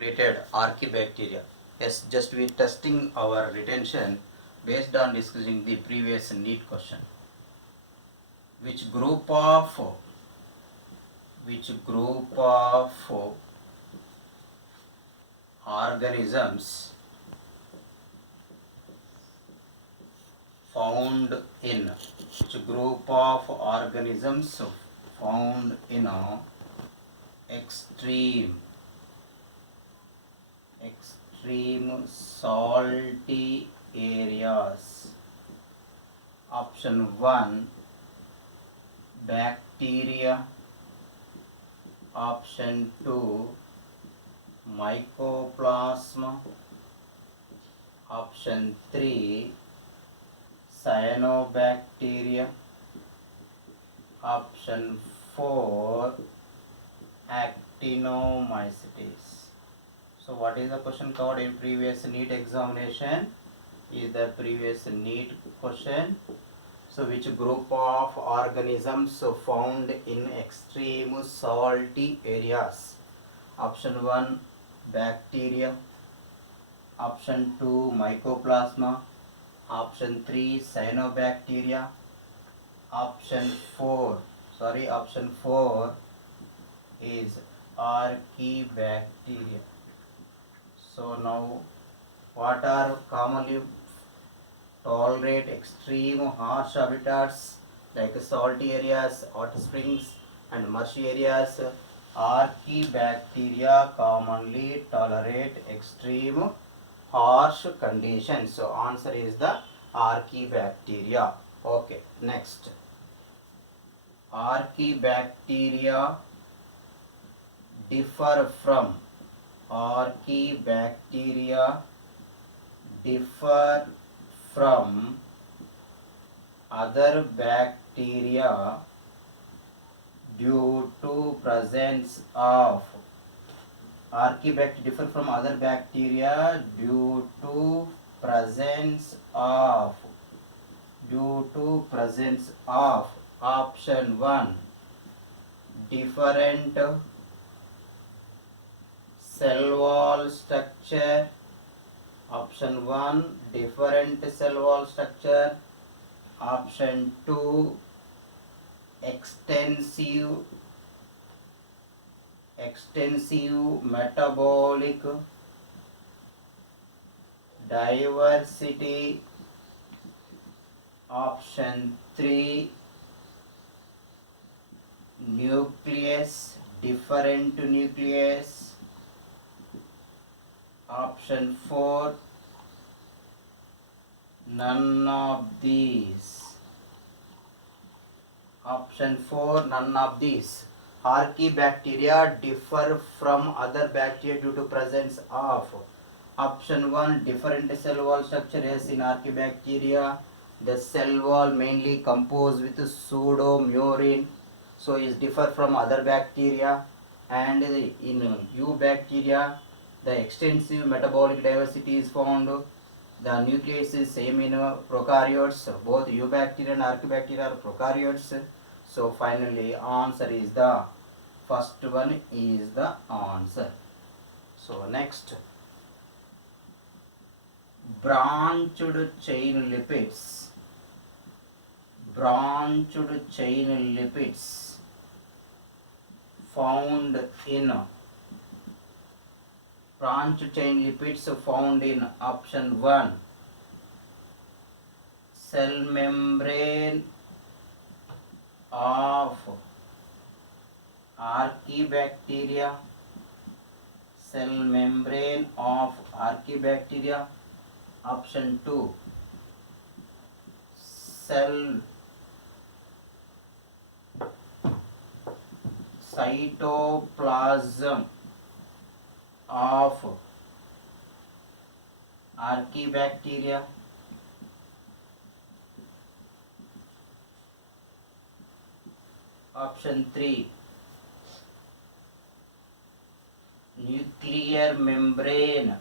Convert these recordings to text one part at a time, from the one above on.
completed Archaebacteria. Yes, just we testing our retention based on discussing the previous NEET question. Which group of organisms found in extreme salty areas? Option 1 bacteria, option 2 mycoplasma, option 3 cyanobacteria, option 4 actinomycetes. So what is the question covered in previous NEET examination? Is the previous NEET question. So which group of organisms found in extreme salty areas? Option 1 bacteria, option 2 mycoplasma, option 3 cyanobacteria, option 4 is archaebacteria. So now what are commonly tolerate extreme harsh habitats like salty areas, hot springs and marshy areas? Archaebacteria commonly tolerate extreme harsh conditions. So answer is the archaebacteria. Okay, next. Archaebacteria differ from other bacteria due to presence of option 1 different cell wall structure, option 1 different cell wall structure, option 2 extensive metabolic diversity, option 3 different nucleus, option 4 none of these. Archaebacteria differ from other bacteria due to presence of option 1 different cell wall structure. Yes, in Archaebacteria the cell wall mainly composed with pseudomurine, so is differ from other bacteria. And in Eubacteria the extensive metabolic diversity is found. The nucleus is same in prokaryotes. Both Eubacteria and Archaebacteria are prokaryotes. So finally answer is the first one is the answer. So next, branched chain lipids found in option 1 cell membrane of Archaebacteria, option 2 cell cytoplasm of Archaebacteria, option 3 nuclear membrane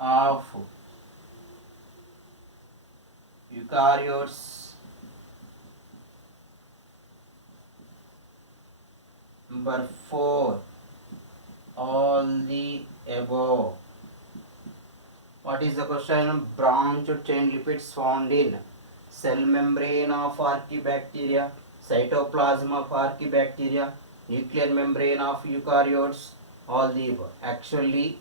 of eukaryotes, Number 4, all the above. What is the question? Branched chain lipids found in cell membrane of archaebacteria, cytoplasm of archaebacteria, nuclear membrane of eukaryotes, all the above. Actually,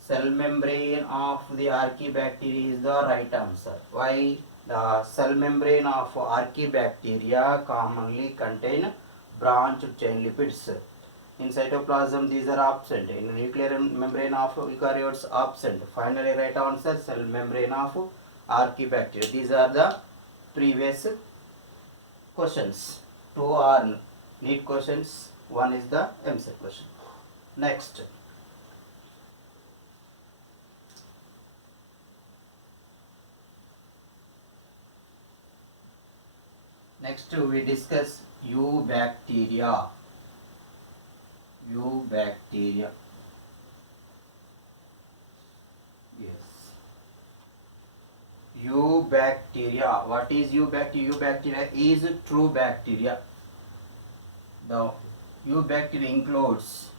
cell membrane of the archaebacteria is the right answer. Why? The cell membrane of archaebacteria commonly contain branched chain lipids. In cytoplasm, these are absent. In nuclear membrane of eukaryotes, absent. Finally, right answer, cell membrane of archaebacteria. These are the previous questions. Two are NEET questions. One is the MCET question. Next. Next, we discuss eubacteria. Eubacteria. Yes. Eubacteria. What is eubacteria? Eubacteria is true bacteria. The eubacteria includes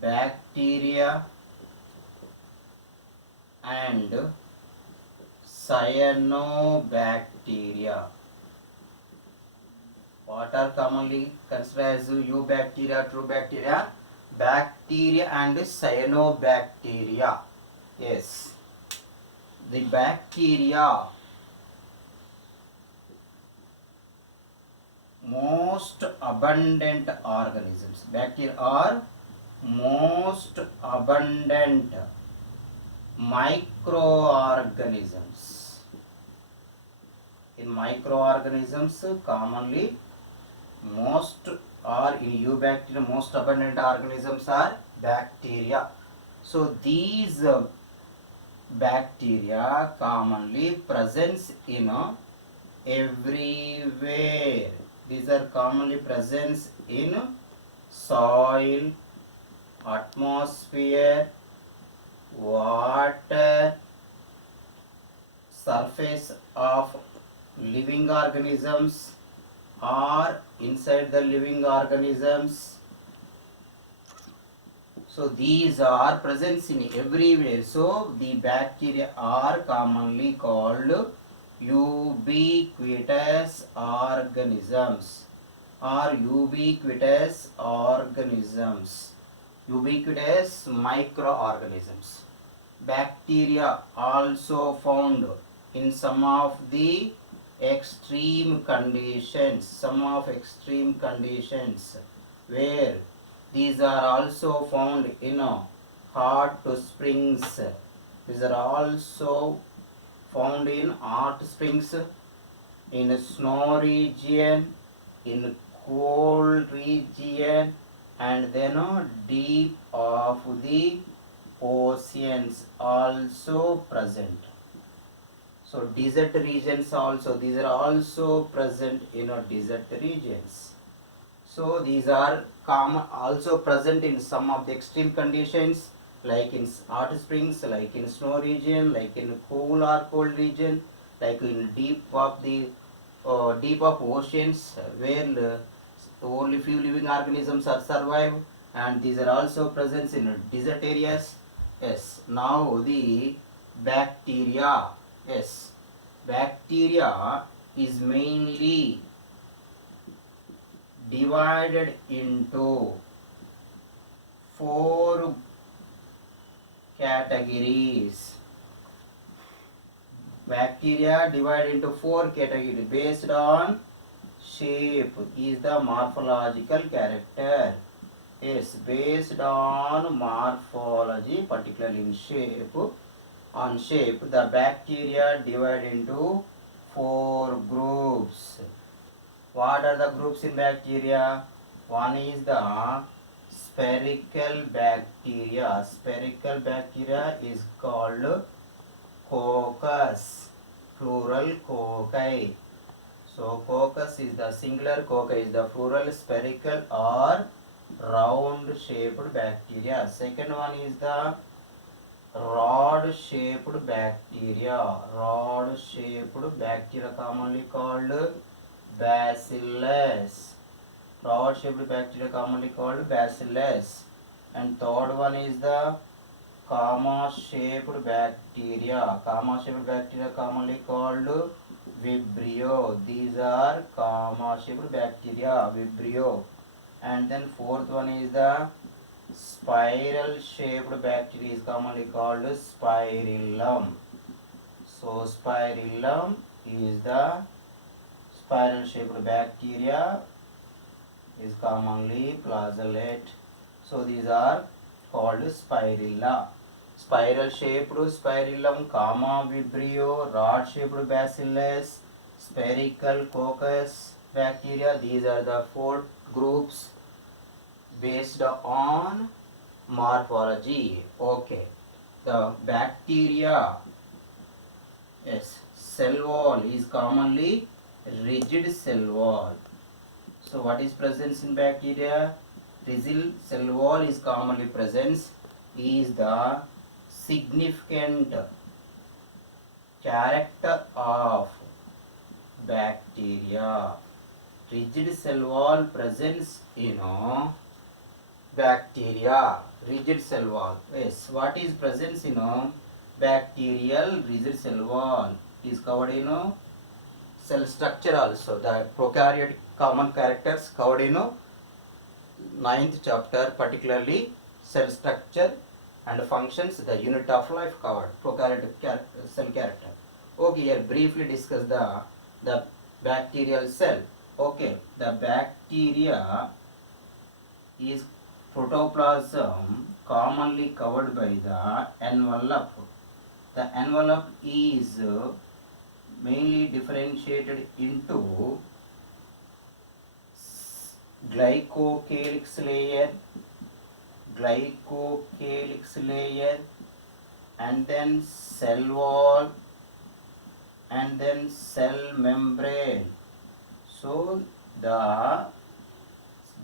bacteria and cyanobacteria. What are commonly considered as eubacteria, true bacteria? Bacteria and cyanobacteria. Yes. The bacteria most abundant organisms. Bacteria are most abundant microorganisms. In microorganisms, commonly most are in eubacteria, most abundant organisms are bacteria. So these bacteria commonly presents in everywhere. These are commonly present in soil, atmosphere, water, surface of living organisms or inside the living organisms. So these are present in everywhere. So the bacteria are commonly called ubiquitous organisms or ubiquitous organisms, ubiquitous microorganisms. Bacteria also found in some of the extreme conditions, where these are also found in hot springs. These are also found in hot springs, in snow region, in cold region, and then deep of the oceans also present. So desert regions also, these are also present in desert regions. So these are common, also present in some of the extreme conditions, like in hot springs, like in snow region, like in cool or cold region, like in deep of oceans, where only few living organisms are survive, and these are also present in desert areas. Yes. Now the bacteria. Yes. Bacteria is mainly divided into 4 categories. Bacteria divided into 4 categories based on shape is the morphological character. Yes, based on morphology, particularly in shape, on shape, the bacteria divide into 4 groups. What are the groups in bacteria? One is the spherical bacteria. Spherical bacteria is called coccus, plural cocci. So coccus is the singular, cocci is the plural, spherical or round shaped bacteria. Second one is the rod shaped bacteria. Rod shaped bacteria commonly called bacillus. rod shaped bacteria commonly called bacillus. And third one is the comma shaped bacteria. Comma shaped bacteria commonly called vibrio. These are comma shaped bacteria, vibrio. And then fourth one is the spiral shaped bacteria, is commonly called spirillum. So spirillum is the spiral shaped bacteria, is commonly flagellate. So these are called spirilla. Spiral shaped spirillum, comma vibrio, rod shaped bacillus, spherical coccus bacteria. These are the four groups based on morphology. Okay, the bacteria, yes, cell wall is commonly rigid cell wall. So what is presence in bacteria? Rigid cell wall is commonly presence, is the significant character of bacteria. Rigid cell wall presence in bacteria, rigid cell wall. Yes, what is presence in bacterial rigid cell wall? It is covered in cell structure also. The prokaryotic common characters covered in ninth chapter, particularly cell structure and functions, the unit of life covered, prokaryotic cell character. Okay, here briefly discuss the bacterial cell. Okay, the bacteria is protoplasm commonly covered by the envelope. The envelope is mainly differentiated into glycocalyx layer, and then cell wall, and then cell membrane. So the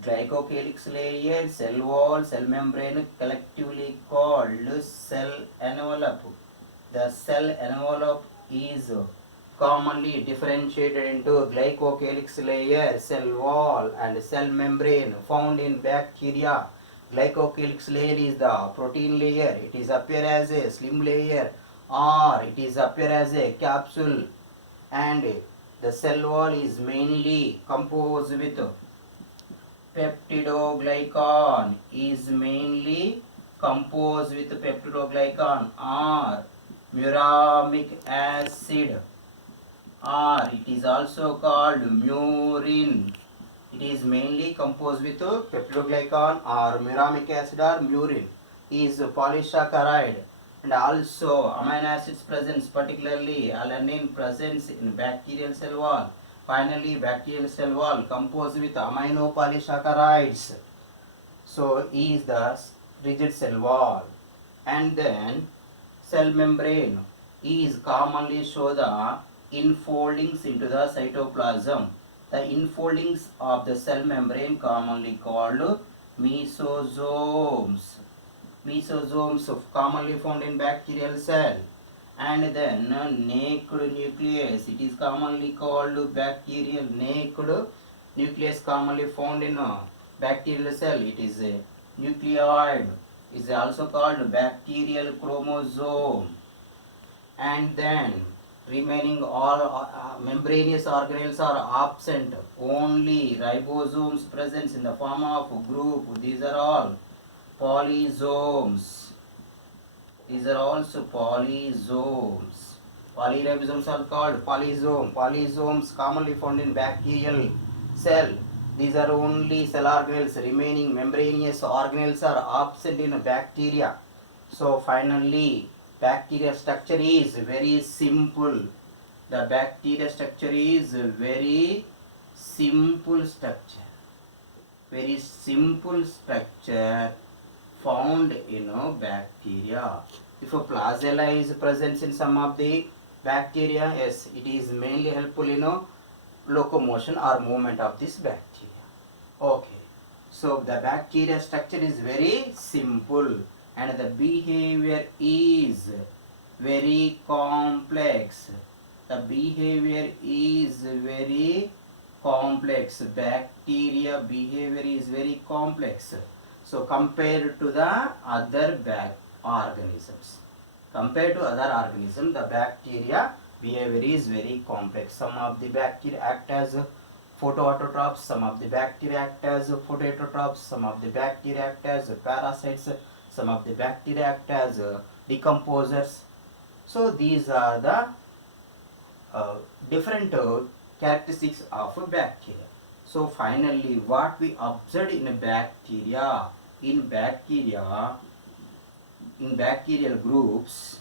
glycocalyx layer, cell wall, cell membrane collectively called cell envelope. The cell envelope is commonly differentiated into glycocalyx layer, cell wall, and cell membrane found in bacteria. Glycocalyx layer is the protein layer. It is appear as a slim layer, or it is appear as a capsule, and the cell wall is mainly composed with peptidoglycan, is mainly composed with peptidoglycan or muramic acid, or it is also called murin. It is mainly composed with peptidoglycan or muramic acid or murin. Is polysaccharide, and also amino acids presence, particularly alanine presence in bacterial cell wall. Finally, bacterial cell wall composed with aminopolysaccharides. So is the rigid cell wall. And then cell membrane is commonly show the infoldings into the cytoplasm. The infoldings of the cell membrane commonly called mesosomes. Mesosomes commonly found in bacterial cell. And then naked nucleus, it is commonly called bacterial naked nucleus, commonly found in bacterial cell. It is a nucleoid, is also called bacterial chromosome. And then remaining all membranous organelles are absent, only ribosomes presence in the form of group. These are all polysomes. These are also polysomes. Polyribosomes are called polysome. Polysomes commonly found in bacterial cell. These are only cell organelles. Remaining membranous organelles are absent in bacteria. So finally, bacteria structure is very simple. The bacteria structure is very simple structure. Very simple structure found in bacteria. If a flagella is present in some of the bacteria, yes, it is mainly helpful in locomotion or movement of this bacteria. Okay, so the bacteria structure is very simple, and the behavior is very complex. The behavior is very complex. Bacteria behavior is very complex. So compared to the other organisms, compared to other organisms, the bacteria behavior is very complex. Some of the bacteria act as photoautotrophs, some of the bacteria act as photoautotrophs, some of the bacteria act as parasites, some of the bacteria act as decomposers. So these are the different characteristics of a bacteria. So finally, what we observed in a bacteria, in bacterial groups,